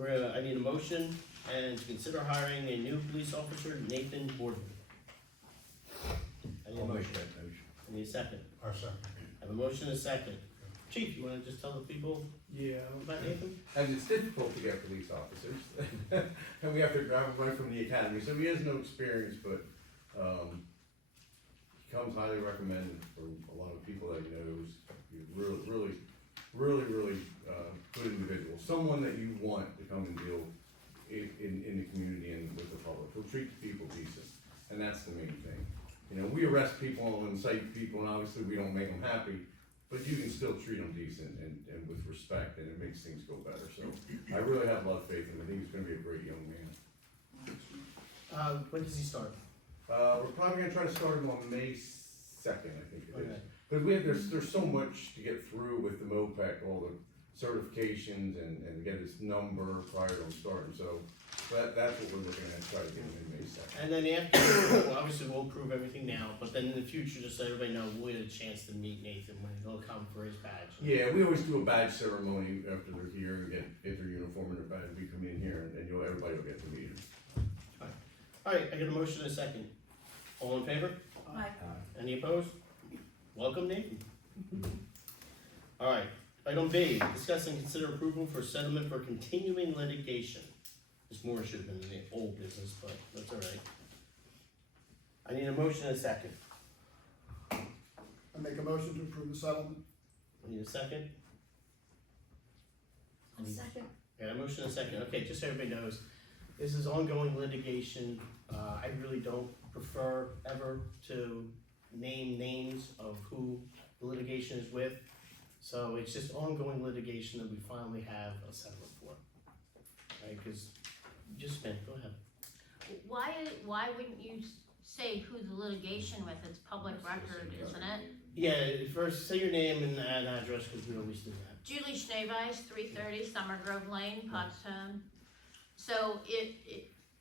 I need a motion and to consider hiring a new police officer, Nathan Boardman. I need a motion. I need a second. Our second. I have a motion and a second. Chief, you wanna just tell the people about Nathan? And it's difficult to get police officers, and we have to grab him right from the academy, so he has no experience, but, he comes highly recommended for a lot of people that he knows. He's really good individual, someone that you want to come and deal in the community and with the public. He'll treat the people decent, and that's the main thing. You know, we arrest people and cite people, and obviously we don't make them happy, but you can still treat them decent and with respect, and it makes things go better. So I really have a lot of faith in him. I think he's gonna be a great young man. When does he start? We're probably gonna try to start him on May 2nd, I think it is. Okay. But there's so much to get through with the MOPEC, all the certifications and get his number prior to him starting, so that's what we're looking at, try to get him in May 2nd. And then after, well, obviously we'll approve everything now, but then in the future, just so everybody knows, we'll get a chance to meet Nathan when he'll come for his badge. Yeah, we always do a badge ceremony after they're here and get their uniform and their badge, we come in here and everybody will get to meet him. Alright, I get a motion and a second. All in favor? Aye. Any opposed? Welcome, Nathan. Alright, item B, discuss and consider approval for settlement for continuing litigation. This more should have been in the old business, but that's alright. I need a motion and a second. I make a motion to approve the settlement. I need a second. A second. I got a motion and a second. Okay, just so everybody knows, this is ongoing litigation. I really don't prefer ever to name names of who the litigation is with. So it's just ongoing litigation that we finally have a settlement for. Right, cause, just spin, go ahead. Why wouldn't you say who the litigation with? It's public record, isn't it? Yeah, first say your name and address, cause we always do that. Julie Schneeweiss, 330 Summer Grove Lane, Pottstown. So if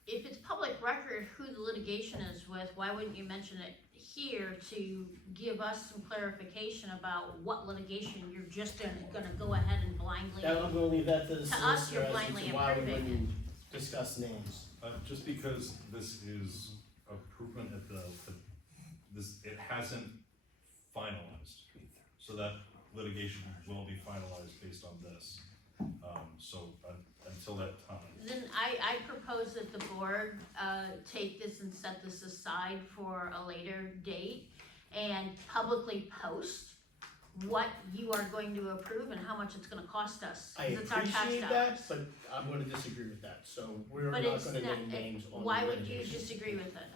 it's public record who the litigation is with, why wouldn't you mention it here to give us some clarification about what litigation you're just gonna go ahead and blindly? Now, I'm gonna leave that to the To us, solicitor you're as to blindly why we approving wouldn't discuss names. Just because this is improvement at it hasn't finalized, so that litigation will be finalized based on this. Until that time. Then I propose that the board take this and set this aside for a later date and publicly post what you are going to approve and how much it's gonna cost us. I 'Cause it's our tax appreciate dollars. that, but I'm gonna disagree with that, so we're But not it's gonna not, name names on the why would you litigation. disagree with it?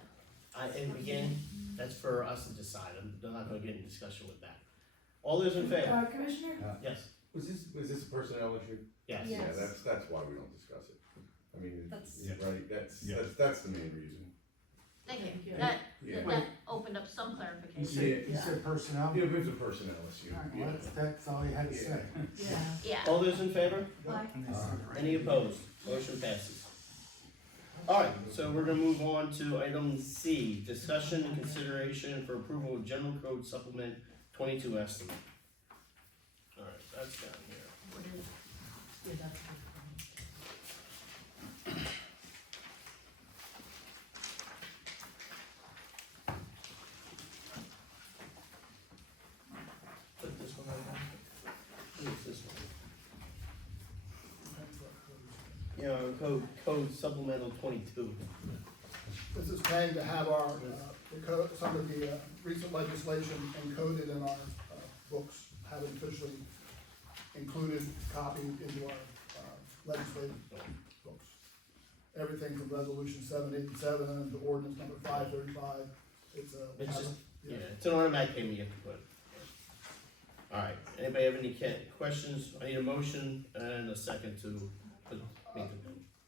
And again, that's for us to decide, I'm not gonna get in discussion with that. All those in favor? Commissioner? Yes, Was this a personnel issue? yes. Yeah. Yeah, Yes. that's why we don't discuss it. I mean, That's- right, Yeah. that's the main reason. Thank you. Thank you. Yeah. That opened up some You clarification. said, you said personnel? Yeah, it was a personnel issue. Alright, Yeah. well, that's all you had to say. Yeah. Yeah. All those in favor? Aye. Any opposed? Motion passes. Alright, so we're gonna move on to item C, discussion and consideration for approval of general code supplement 22 estimate. Alright, that's down here. What is- Yeah, that's. Put this one right now. Use this one. Yeah, code supplemental 22. This is paying to have our, some of the recent legislation encoded in our books, have it officially included, copied into our legislative books. Everything from resolution 787 to ordinance number 535, it's It's just, yeah, it's an automatic payment you have to put. Alright, anybody have any questions? I need a motion and a second to make the.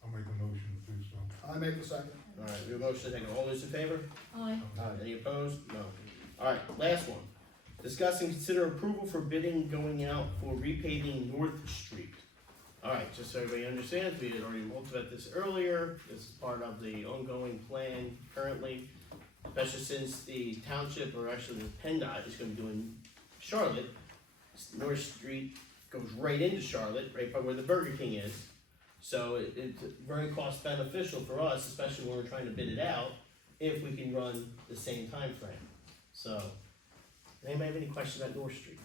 I'll make a motion to do so. I make the second. Alright, we have a motion second. All those in favor? Aye. Any opposed? No. Alright, last one. Discuss and consider approval for bidding going out for repaving North Street. Alright, just so everybody understands, we had already talked about this earlier. This is part of the ongoing plan currently, especially since the township, or actually the PennDOT is gonna be doing Charlotte. North Street goes right into Charlotte, right by where the Burger King is. So it's very cost beneficial for us, especially when we're trying to bid it out, if we can run the same time frame. So, anybody have any questions about North Street?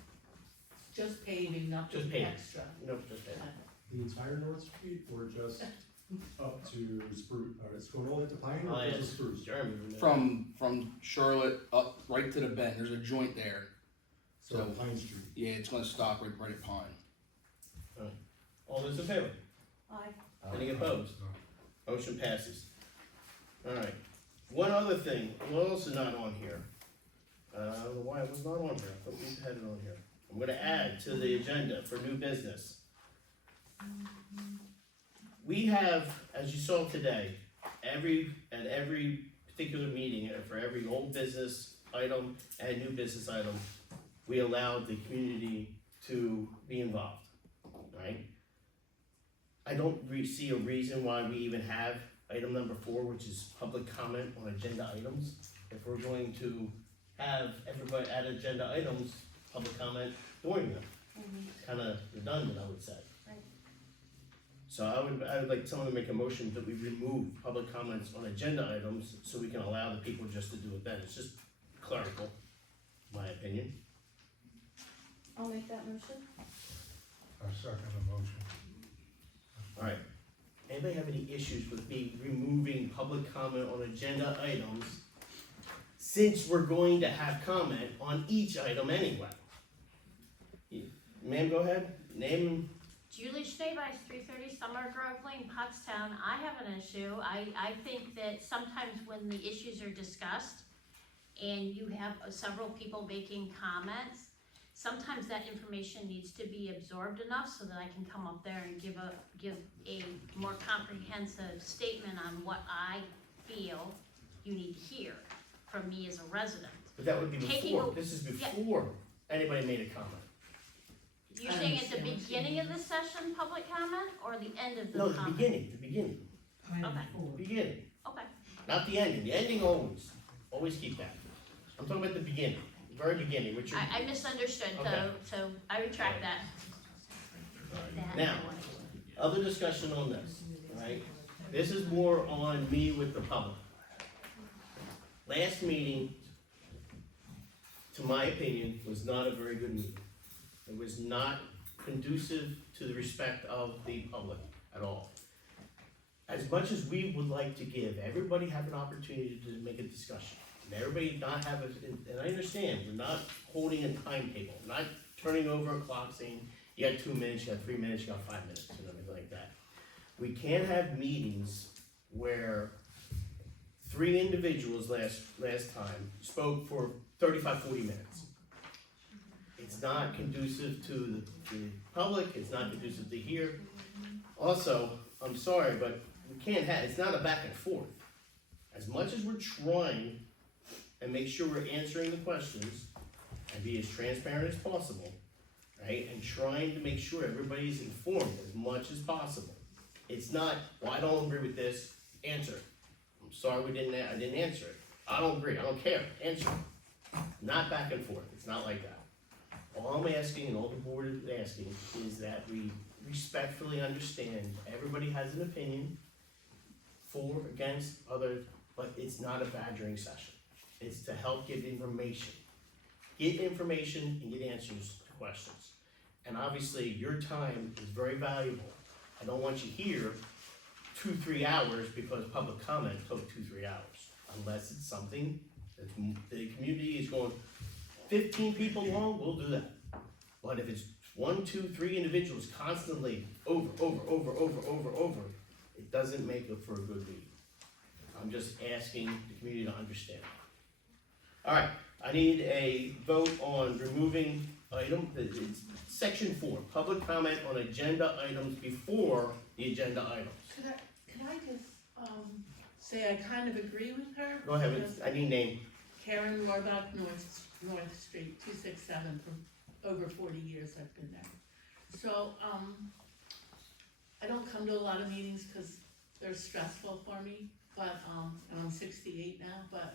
Just paving, Just nothing paving. extra. No, just that. The entire North Street or just up to Spruce, it's going all the way to Pine Oh, or yes. just Spruce? Jeremy. remember. From Charlotte up right to the bend, there's a joint there. So So, Pine Street. yeah, it's gonna stop right at Pine. All those in favor? Aye. Any opposed? Motion passes. Alright, one other thing, was also not on here. I don't know why it was not on here, I thought we had it on here. I'm gonna add to the agenda for new business. We have, as you saw today, at every particular meeting, for every old business item and new business item, we allowed the community to be involved, right? I don't see a reason why we even have item number 4, which is public comment on agenda items. If we're going to have everybody add agenda items, public comment during them. It's kinda redundant, I would say. Right. So I would like someone to make a motion that we remove public comments on agenda items so we can allow the people just to do it then. It's just clerical, my opinion. I'll make that motion. I second the motion. Alright, anybody have any issues with me removing public comment on agenda items? Since we're going to have comment on each item anyway. Ma'am, go ahead, name, Julie Schneebeis, 330 Summer Grove Lane, Pottstown. I have an issue. I think that sometimes when the issues are discussed and you have several people making comments, sometimes that information needs to be absorbed enough so that I can come up there and give a more comprehensive statement on what I feel you need to hear from me as a resident. but that would be Taking before, a- this is before anybody made a comment. You're I saying at the understand what you beginning of mean. the session, public comment, or the end of the No, comment? the beginning, Okay, okay. not the ending always keep that. I'm talking about the beginning, very beginning, which are. I misunderstood, Okay. so I retract that. Now, other discussion on this, right? This is more on me with the public. Last meeting, to my opinion, was not a very good meeting. It was not conducive to the respect of the public at all. As much as we would like to give, everybody have an opportunity to make a discussion. And everybody not have and I understand, we're not holding a timetable, not turning over a clock saying, you got 2 minutes, you got 3 minutes, you got 5 minutes, and everything like that. We can't have meetings where 3 individuals last time spoke for 35, 40 minutes. It's not conducive to the public, it's not conducive to hear. Also, I'm sorry, but we can't have, it's not a back and forth. As much as we're trying and make sure we're answering the questions and be as transparent as possible, right? And trying to make sure everybody's informed as much as possible. It's not, well, I don't agree with this, answer it. I'm sorry I didn't answer it. I don't agree, I don't care, answer it. Not back and forth, it's not like that. All I'm asking, and all the board is asking, is that we respectfully understand everybody has an opinion, for, against, others, but it's not a badgering session. It's to help give information. Get information and get answers to questions. And obviously, your time is very valuable. I don't want you here 2-3 hours because public comment took 2-3 hours. Unless it's something that the community is going, 15 people long, we'll do that. But if it's 1, 2, 3 individuals constantly over, it doesn't make it for a good meeting. I'm just asking the community to understand. All right, I need a vote on removing it's section 4, public comment on agenda items before the agenda items. Could I just, say I kind of agree with her? Go ahead, Because I need name. Karen Rohrbach, North Street, 267, for over 40 years I've been there. So, I don't come to a lot of meetings because they're stressful for me, but, and I'm 68 now, but,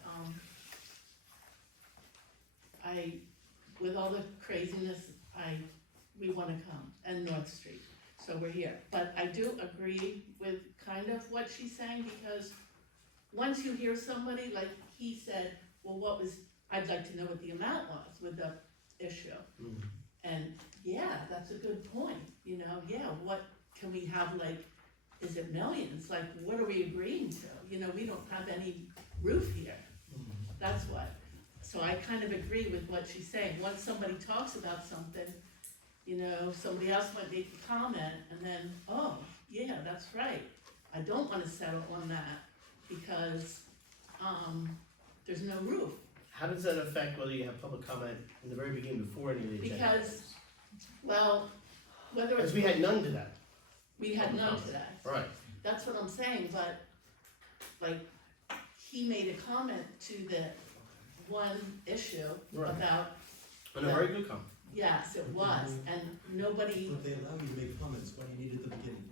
with all the craziness, we wanna come, and North Street. So we're here, but I do agree with kind of what she's saying, because once you hear somebody, like he said, well, I'd like to know what the amount was with the issue. Mhm. And yeah, that's a good point, you know, yeah, what can we have, like, is it millions, like, what are we agreeing to? You know, we don't have any roof here, that's what. So I kind of agree with what she's saying, once somebody talks about something, you know, somebody else might make a comment, and then, oh, yeah, that's right, I don't wanna settle on that, because, there's no roof. How does that affect whether you have public comment in the very beginning before any of the agenda? Because, well, whether Because it's, we had none today. we had none today. Right. That's what I'm saying, but, like, he made a comment to the one issue Right. about, And a very good comment. yes, it was, and nobody, But they allow you to make comments, why do you need it at the beginning?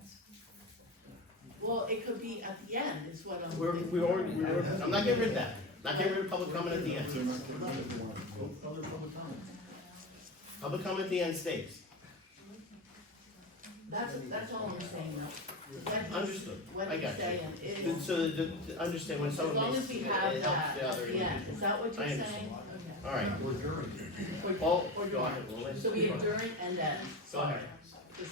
well, it could be at the end, is what I'm I'm not getting rid of that. Not getting rid of public comment at the end. Other public comments. Public comment at the end stays. That's all I'm saying, though. What he's- Understood. What I he's got you. saying is, So to understand when as someone long makes, as we it have helps that the at other the end, is that what I you're understand. saying? Okay. All right. Or during. Paul, go ahead. Well, let's- So we have during and then, Go sorry, ahead. just,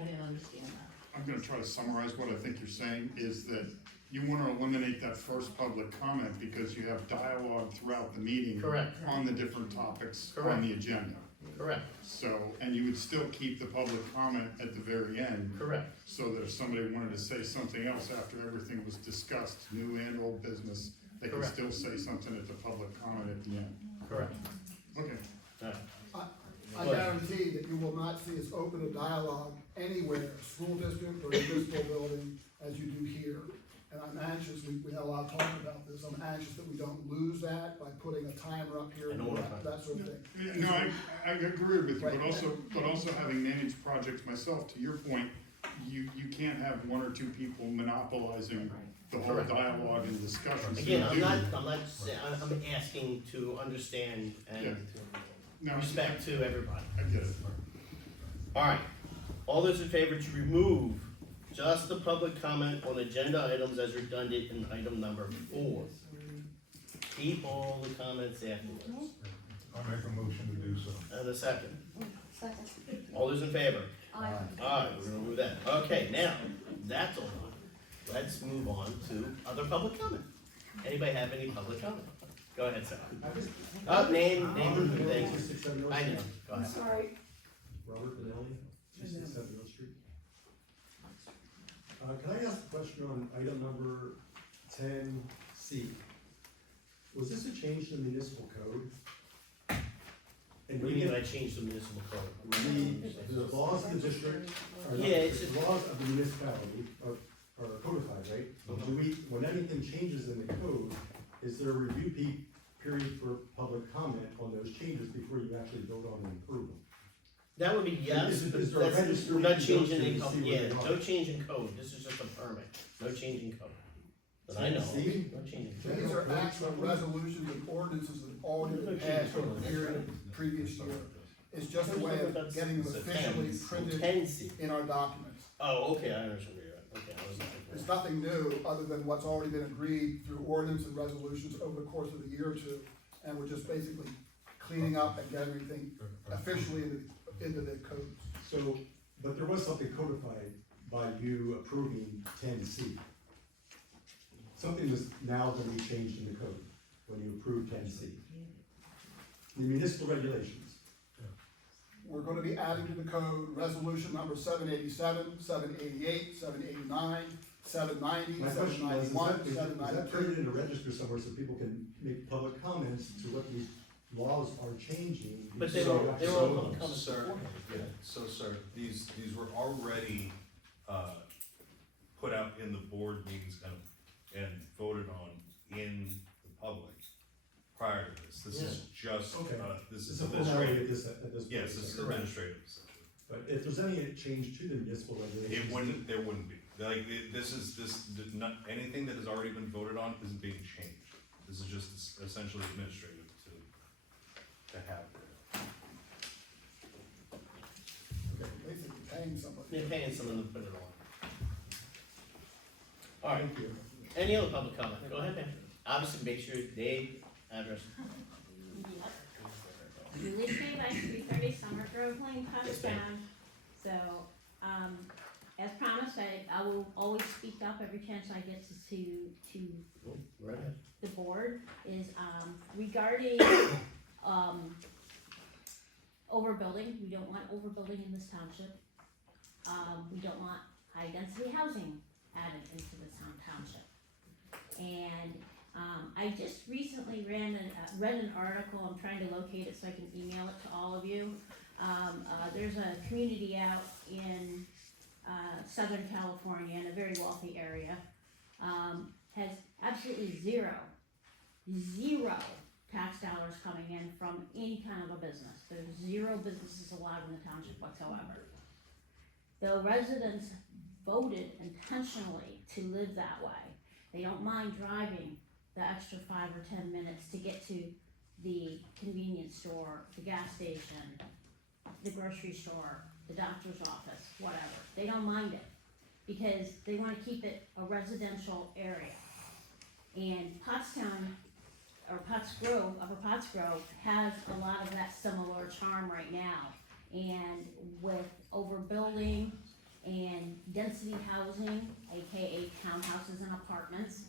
I didn't understand that. I'm gonna try to summarize what I think you're saying, is that you wanna eliminate that first public comment because you have dialogue throughout the meeting. Correct. On the different topics Correct. on the agenda. Correct, So, and you would still keep the public comment at the very end, correct. so that if somebody wanted to say something else after everything was discussed, new and old business, they can Correct. still say something at the public comment at the end. Correct. Okay. All right. I guarantee that you will not see us open a dialogue anywhere, school district or municipal building, as you do here. And I'm anxious, we had a lot of talk about this, I'm anxious that we don't lose that by putting a timer up here I and know what that sort of thing. Yeah, no, I agree with you, but also having managed projects myself, to your point, you can't have one or two people monopolizing the whole Correct. dialogue and discussion. So Again, you I'm do- not, I'm asking to understand and No, respect to everybody. I get it. All right, all those in favor to remove just the public comment on agenda items as redundant in item number 4. Keep all the comments afterwards. I make a motion to do so. And a second. All those in favor? Aye. Alright, we're gonna move that. Okay, now, that's all done. Let's move on to other public comment. Anybody have any public comment? Go ahead, Sal. Name and thing. I know, go ahead. Sorry. Robert Benelli, 267 Mill Street. Can I ask a question on item number 10C? Was this a change to the municipal code? And What do we you mean get I changed the municipal code? the laws of the district, or Yeah, it's the just- laws of the municipality are codified, right? Mhm. Do we, when anything changes in the code, is there a review period for public comment on those changes before you actually vote on and approve them? That would be yes, Is but there a that's register not we can go changing to any to code, see where yeah, they are? no change in code, this is just a permit, no change in code. That I know, of. See? No change in code. These are actual resolutions and ordinances that have already been passed over the period of the previous year. It's just a way of getting them officially printed 10C. in our documents. Oh, okay, I understand where you're at, okay, I was not. It's nothing new, other than what's already been agreed through ordinance and resolutions over the course of the year or two. And we're just basically cleaning up and getting everything officially into the codes. So, but there was something codified by you approving 10C. Something was now going to be changed in the code when you approved 10C. The municipal regulations. We're gonna be adding to the code resolution number 787, 788, 789, 790, My question was, 791, is that printed 792. in a register somewhere so people can make public comments to what these laws are changing? But they So- were all so- public comments Sir, beforehand. yeah, so sir, these were already, put out in the board meetings and voted on in the public prior to this. This is just, Okay. this It's is a formality administrative. at this point. Yes, this is Correct. administrative, essentially. But if there's any change to the municipal regulations. There wouldn't be. Like, this did not, anything that has already been voted on isn't being changed. This is just essentially administrative to have. Okay, basically, paying somebody. They're paying someone to put it on. Alright, Thank you. any other public comment? Go ahead, ma'am. Obviously, make sure name, address. Julie Shea by 330 Summer Grove Lane, Yes, ma'am. Pottstown. So, as promised, I will always speak up every chance I get to Oh, right ahead. the board, is, regarding, overbuilding. We don't want overbuilding in this township. We don't want high-density housing added into the township. And, I just recently read an article, I'm trying to locate it so I can email it to all of you. There's a community out in, Southern California, in a very wealthy area, has absolutely zero tax dollars coming in from any kind of a business. There's zero businesses allowed in the township whatsoever. The residents voted intentionally to live that way. They don't mind driving the extra 5 or 10 minutes to get to the convenience store, the gas station, the grocery store, the doctor's office, whatever. They don't mind it because they wanna keep it a residential area. And Pottstown, or Pottsgrove, Upper Pottsgrove, has a lot of that similar charm right now. And with overbuilding and density housing, AKA townhouses and apartments,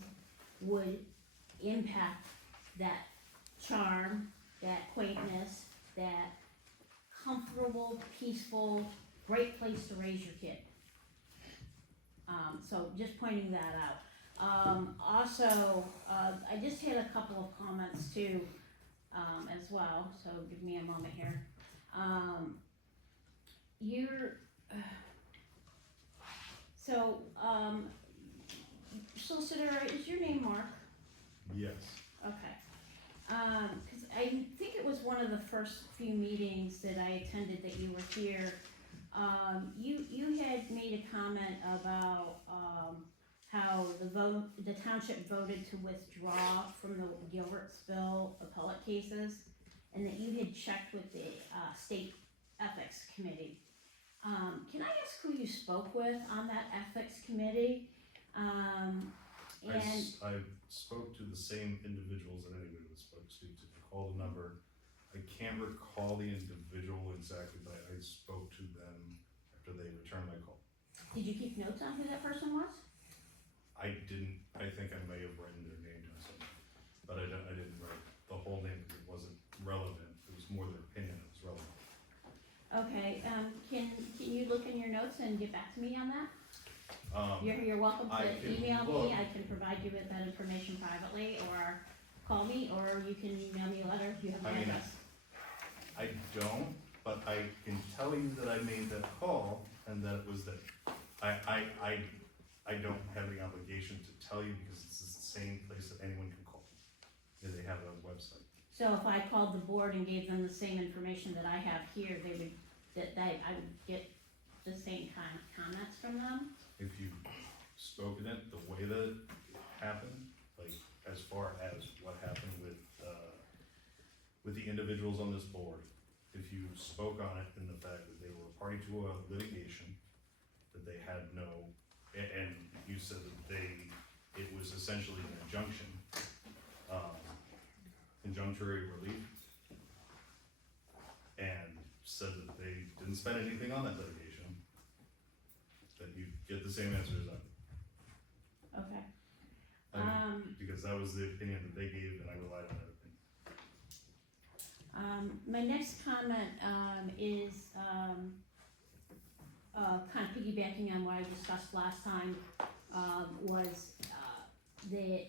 would impact that charm, that quaintness, that comfortable, peaceful, great place to raise your kid. So just pointing that out. Also, I just had a couple of comments too, as well, so give me a moment here. Solicitor, is your name Mark? Yes. Okay. Cause I think it was one of the first few meetings that I attended that you were here. You had made a comment about, how the township voted to withdraw from the Gilbertsville appellate cases, and that you had checked with the, state ethics committee. Can I ask who you spoke with on that ethics committee? I spoke to the same individuals that anybody was supposed to call the number. I can't recall the individual exactly, but I spoke to them after they returned my call. Did you keep notes on who that person was? I didn't, I think I may have written their name down somewhere, but I didn't write the whole name because it wasn't relevant. It was more their opinion that was relevant. Okay, can you look in your notes and get back to me on that? You're welcome I to can email look. me, I can provide you with that information privately, or call me, or you can email me a letter if you have my I mean, address. I don't, but I can tell you that I made that call and that it was that I don't have any obligation to tell you because it's the same place that anyone can call. Yeah, they have a website. So if I called the board and gave them the same information that I have here, they would, I would get the same kind of comments from them? If you spoken it the way that it happened, like as far as what happened with the individuals on this board, if you spoke on it in the fact that they were a party to a litigation, that they had no, and you said that it was essentially an injunction, injunctory relief, and said that they didn't spend anything on that litigation, that you get the same answer as I did. Okay. Because that was the opinion that they gave and I relied on that opinion. My next comment, is, kind of piggybacking on what I discussed last time, was, that,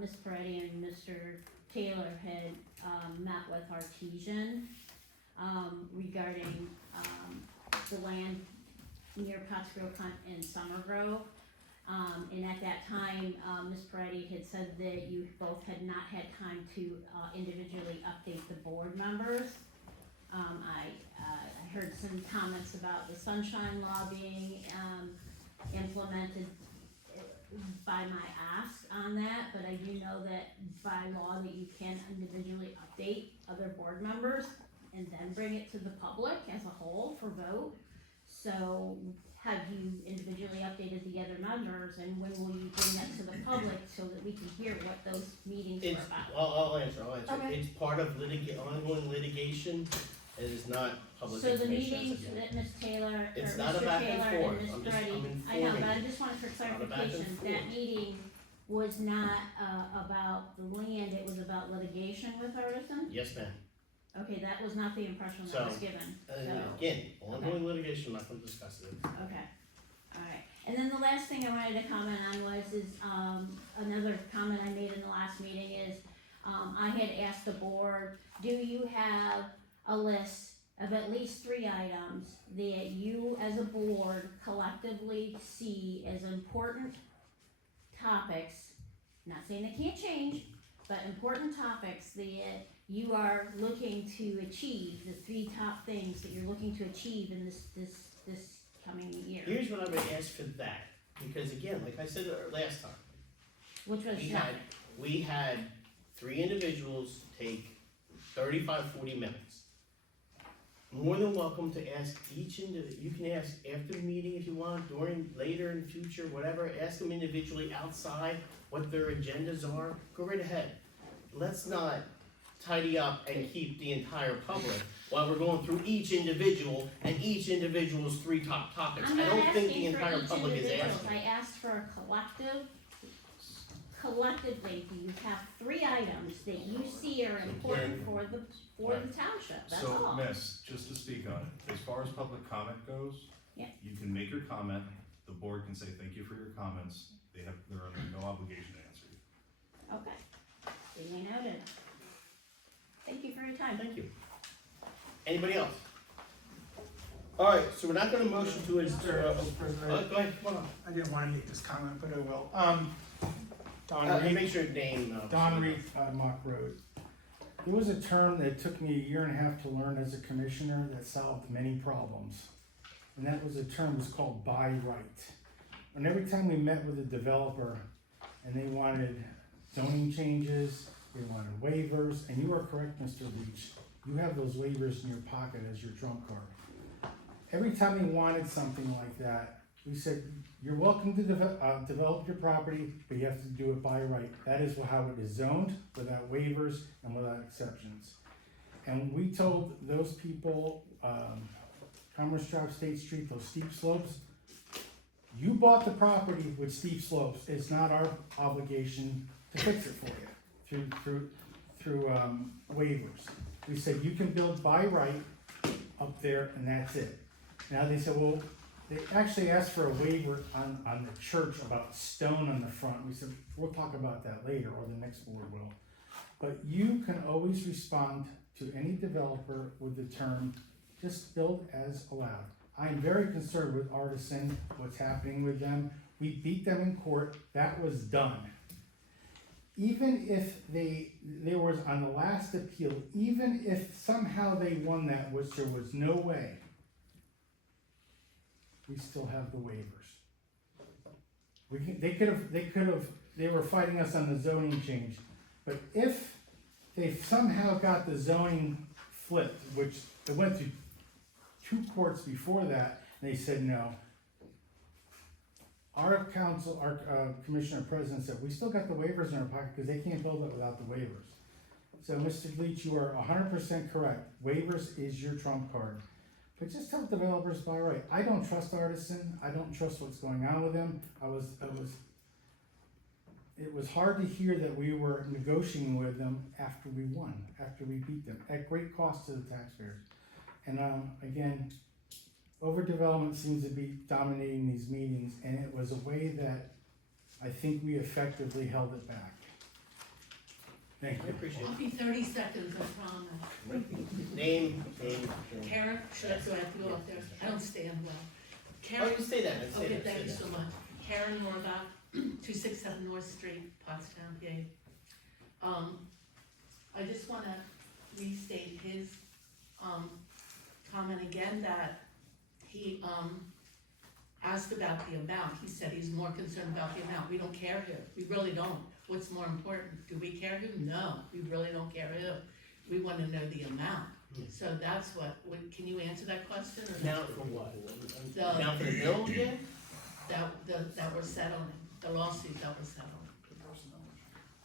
Ms. Peretti and Mr. Taylor had, met with Artesian, regarding, the land near Pottsgrove and Summer Grove. And at that time, Ms. Peretti had said that you both had not had time to individually update the board members. I heard some comments about the sunshine law being implemented by my ask on that, but I do know that by law that you can individually update other board members and then bring it to the public as a whole for vote. So have you individually updated the other members, and when will you bring that to the public so that we can hear what those meetings It's, were about? I'll answer. Okay. It's part of ongoing litigation, it is not public So the information. as meetings of yet. that Ms. Taylor, or It's not a Mr. back and Taylor forth. and Ms. I'm just- Brady, I'm I know, informing but I you. just wanted for not a back and clarification, that forth. meeting was not, about the land, it was about litigation with Artisan? Yes, ma'am. Okay, that was not the impression that was So, given, so. Again, ongoing litigation, I'm not gonna discuss it. Okay, alright, and then the last thing I wanted to comment on was, another comment I made in the last meeting is, I had asked the board, do you have a list of at least 3 items that you as a board collectively see as important topics, not saying they can't change, but important topics that you are looking to achieve, the 3 top things that you're looking to achieve in this coming year? Here's what I would ask for that, because again, like I said last time, Which was we not, had 3 individuals take 35, 40 minutes. More than welcome to ask each you can ask after the meeting if you want, later in the future, whatever, ask them individually outside what their agendas are, go right ahead. Let's not tidy up and keep the entire public while we're going through each individual and each individual's 3 top topics. I'm I not don't think the asking for entire each public is individual, asking. I asked for a collectively, do you have 3 items that you see are important for the township, that's So, all. Miss, just to speak on it, as far as public comment goes, Yeah. you can make your comment, the board can say thank you for your comments, they're under no obligation to answer you. Okay, duly noted. Thank you for your time. Thank you. Anybody else? Alright, so we're not gonna motion to Mr. go President, ahead. well, I didn't wanna make this comment, but I will. Don Make Reed, sure your name. Don Reed, Mock Road. There was a term that took me a year and a half to learn as a commissioner that solved many problems. And that was a term was called by right. And every time we met with a developer and they wanted zoning changes, they wanted waivers, and you are correct, Mr. Leach, you have those waivers in your pocket as your trump card. Every time we wanted something like that, we said, you're welcome to develop your property, but you have to do it by right. That is how it is zoned, without waivers and without exceptions. And we told those people, Commerce Drive, State Street, those steep slopes, you bought the property with steep slopes, it's not our obligation to fix it for you through waivers. We said, you can build by right up there and that's it. Now they said, well, they actually asked for a waiver on the church about stone on the front. We said, we'll talk about that later, or the next board will. But you can always respond to any developer with the term, just build as allowed. I'm very concerned with Artisan, what's happening with them. We beat them in court, that was done. Even if there was on the last appeal, even if somehow they won that, which there was no way, we still have the waivers. They were fighting us on the zoning change, but if they somehow got the zoning flipped, which it went to 2 courts before that, and they said no. Our commissioner president said, we still got the waivers in our pocket because they can't build it without the waivers. So Mr. Leach, you are 100% correct. Waivers is your trump card. But just tell developers by right. I don't trust Artisan. I don't trust what's going on with them. It was hard to hear that we were negotiating with them after we won, after we beat them, at great cost to the taxpayers. And again, overdevelopment seems to be dominating these meetings, and it was a way that I think we effectively held it back. Thank I you. appreciate I'll be 30 seconds, I promise. it. Name. Karen, do I have to go up there? I don't stand well. Oh, Karen, you say that, say okay, that, thank say you that. so much. Karen Morbaugh, 267 North Street, Pottstown, PA. I just wanna restate his, comment again, that he, asked about the amount. He said he's more concerned about the amount. We don't care who. We really don't. What's more important? Do we care who? No, we really don't care who. We wanna know the amount. So that's can you answer that question or? Now for what? The- Now for the bill again? That we're settling, the lawsuit that we're settling.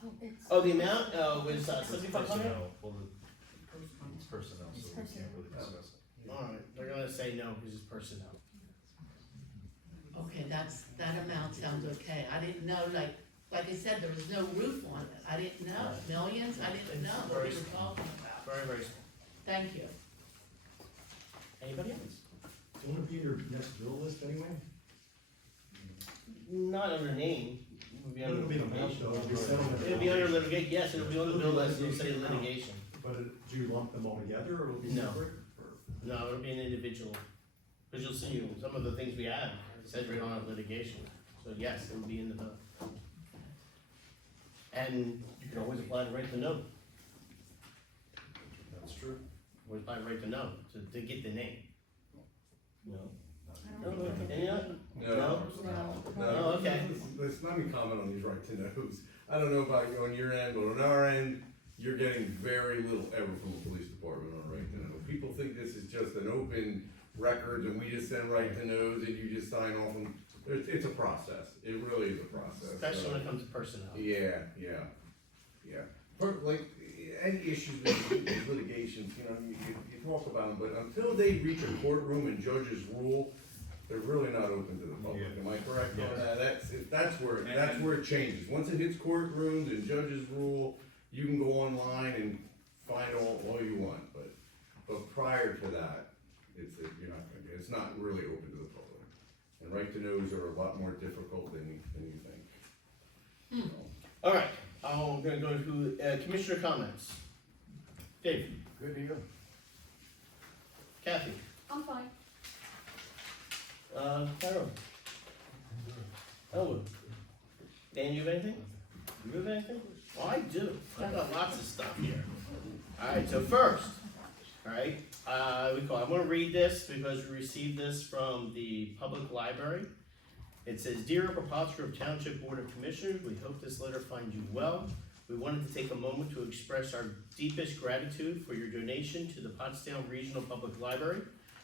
Oh, it's. Oh, the amount, was, 7,500? Personnel, well, it's personnel, so we can't really discuss it. Alright, they're gonna say no, because it's personnel. Okay, that amount sounds okay. I didn't know, like I said, there was no roof on it. I didn't know. Millions, I didn't know what we were talking about. Very, very small. Thank you. Anybody else? Do you wanna be in your next bill list anyway? Not under name. It would be under It'll be the amount, though, it'll be settlement. It'll be under litigation, yes, it'll be on the bill list, it'll say litigation. But do you lump them all together, or will it be No. separate? Or- No, it'll be an individual, because you'll see some of the things we have, it says right on our litigation, so yes, it'll be in the bill. And you can always apply to write the note, That's true. always apply to write the note, to get the name. No? I don't think Any other? No. Oh, okay. Let's let me comment on these right to knows. I don't know about you on your end, but on our end, you're getting very little ever from the police department on right to know. People think this is just an open record and we just send right to knows and you just sign off on, it's a process. It really is a process. Especially when it comes to personnel. Yeah. Like, any issues with litigations, you talk about them, but until they reach a courtroom and judges rule, they're really not open to the public. Yeah. Am I correct on Yes. that? That's where it changes. Once it hits courtrooms and judges rule, you can go online and find all you want, but prior to that, it's not really open to the public. And right to knows are a lot more difficult than you think. Alright, I'm gonna go to, commissioner comments. Dave, Good to you. Kathy, I'm fine. Carol, Elwood. Dan, you have anything? You have anything? Oh, I do, I've got lots of stuff here. Alright, so first, alright, I'm gonna read this because we received this from the public library. It says, Dear Upper Pottsgrove Township Board of Commissioners, we hope this letter finds you well. We wanted to take a moment to express our deepest gratitude for your donation to the Pottstown Regional Public Library.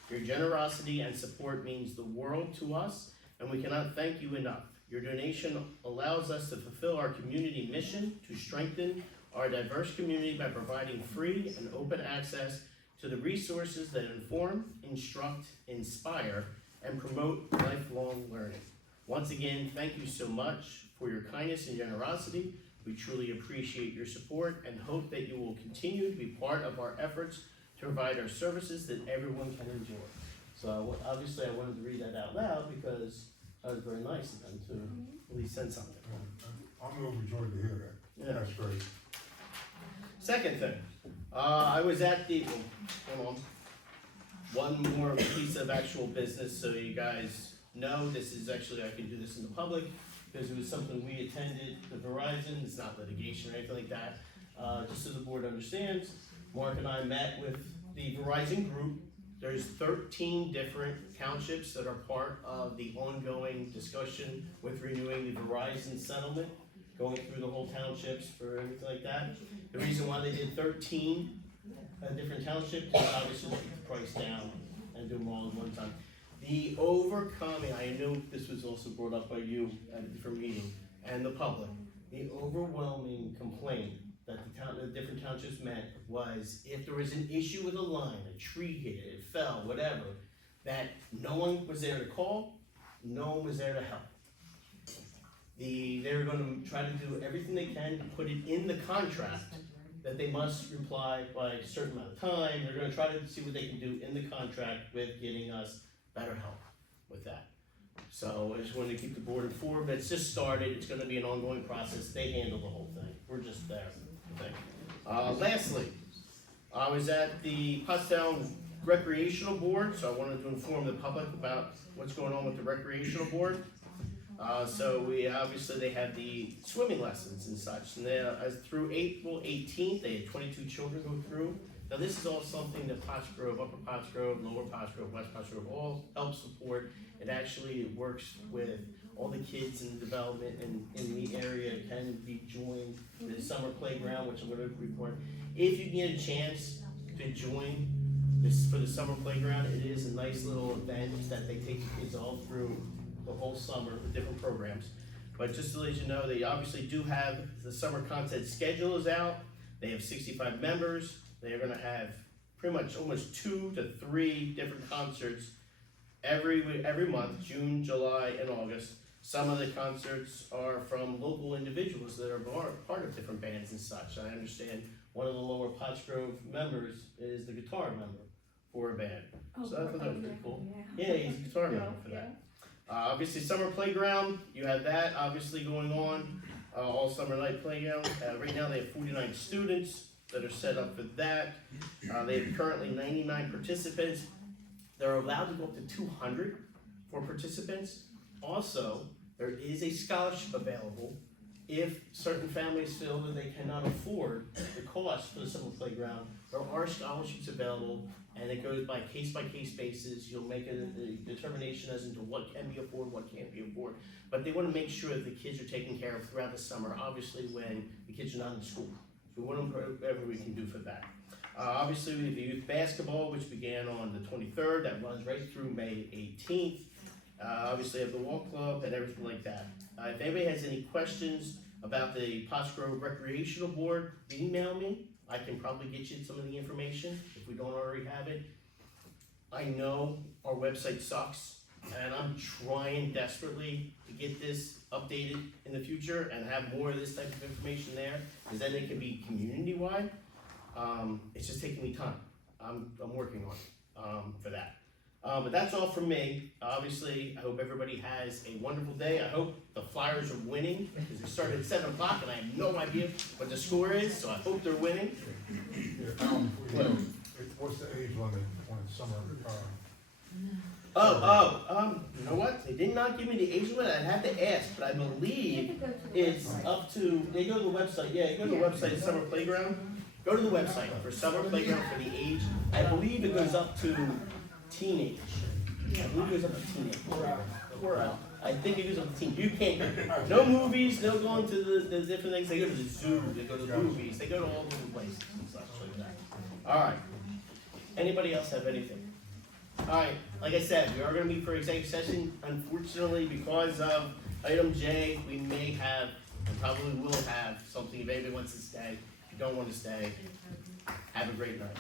Your generosity and support means the world to us, and we cannot thank you enough. Your donation allows us to fulfill our community mission to strengthen our diverse community by providing free and open access to the resources that inform, instruct, inspire, and promote lifelong learning. Once again, thank you so much for your kindness and generosity. We truly appreciate your support and hope that you will continue to be part of our efforts to provide our services that everyone can enjoy. So obviously I wanted to read that out loud because that was very nice of them to at least send something. I'm overjoyed to hear that. Yeah. That's great. Second thing, I was at the, hold on, one more piece of actual business so you guys know, this is actually, I can do this in the public, because it was something we attended, the Verizon, it's not litigation or anything like that. Just so the board understands, Mark and I met with the Verizon group. There's 13 different townships that are part of the ongoing discussion with renewing the Verizon settlement, going through the whole townships for everything like that. The reason why they did 13 different townships is obviously to keep the price down and do them all at one time. The overcoming, I know this was also brought up by you at a different meeting, and the public, the overwhelming complaint that the different townships met was if there was an issue with a line, a tree hit it, it fell, whatever, that no one was there to call, no one was there to help. They were gonna try to do everything they can to put it in the contract that they must reply by a certain amount of time. They're gonna try to see what they can do in the contract with getting us better help with that. So I just wanted to keep the board informed. It's just started. It's gonna be an ongoing process. They handle the whole thing. We're just there. Lastly, I was at the Pottstown Recreational Board, so I wanted to inform the public about what's going on with the Recreational Board. So we obviously they had the swimming lessons and such, and as through April 18th, they had 22 children go through. Now this is all something that Pottsgrove, Upper Pottsgrove, Lower Pottsgrove, West Pottsgrove all help support. It actually works with all the kids in development in the area can be joined the summer playground, which I'm going to report. If you get a chance, to join this for the summer playground. It is a nice little event that they take the kids all through the whole summer with different programs. But just to let you know, they obviously do have, the summer content schedule is out. They have 65 members. They're gonna have pretty much almost 2 to 3 different concerts every month, June, July, and August. Some of the concerts are from local individuals that are part of different bands and such. I understand one of the Lower Pottsgrove members is the guitar member for a band. So I thought that was pretty cool. Yeah, he's a guitar member for that. Obviously, summer playground, you have that obviously going on, all summer night playground. Right now they have 49 students that are set up for that. They have currently 99 participants. They're allowed to go up to 200 for participants. Also, there is a scholarship available if certain families feel that they cannot afford the cost for the summer playground. There are scholarships available, and it goes by case basis. You'll make a determination as into what can be afforded, what can't be afforded. But they want to make sure that the kids are taken care of throughout the summer, obviously when the kids are not in school. So we want to do whatever we can do for that. Obviously, we have the youth basketball, which began on the 23rd, that runs right through May 18th. Obviously, have the walk club and everything like that. If anybody has any questions about the Pottsgrove Recreational Board, email me. I can probably get you some of the information if we don't already have it. I know our website sucks, and I'm trying desperately to get this updated in the future and have more of this type of information there, because then it can be community-wide. It's just taking me time. I'm working on it for that. But that's all from me. Obviously, I hope everybody has a wonderful day. I hope the Flyers are winning, because they started at 7 o'clock and I have no idea what the score is, so I hope they're winning. What's the age limit on summer, You know what? They did not give me the age limit. I'd have to ask, but I believe it's up to, they go to the website, yeah, you go to the website, Summer Playground. Go to the website for Summer Playground for the age. I believe it goes up to teenage. I believe it goes up to teenage. I think it goes up to teen. You can't go. No movies, no going to the different things. They go to the zoo, they go to the movies, they go to all different places and such like that. Alright. Anybody else have anything? Alright, like I said, we are gonna meet for executive session. Unfortunately, because of item J, we may have, and probably will have, something if anybody wants to stay. If you don't want to stay, have a great night.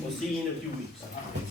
We'll see you in a few weeks.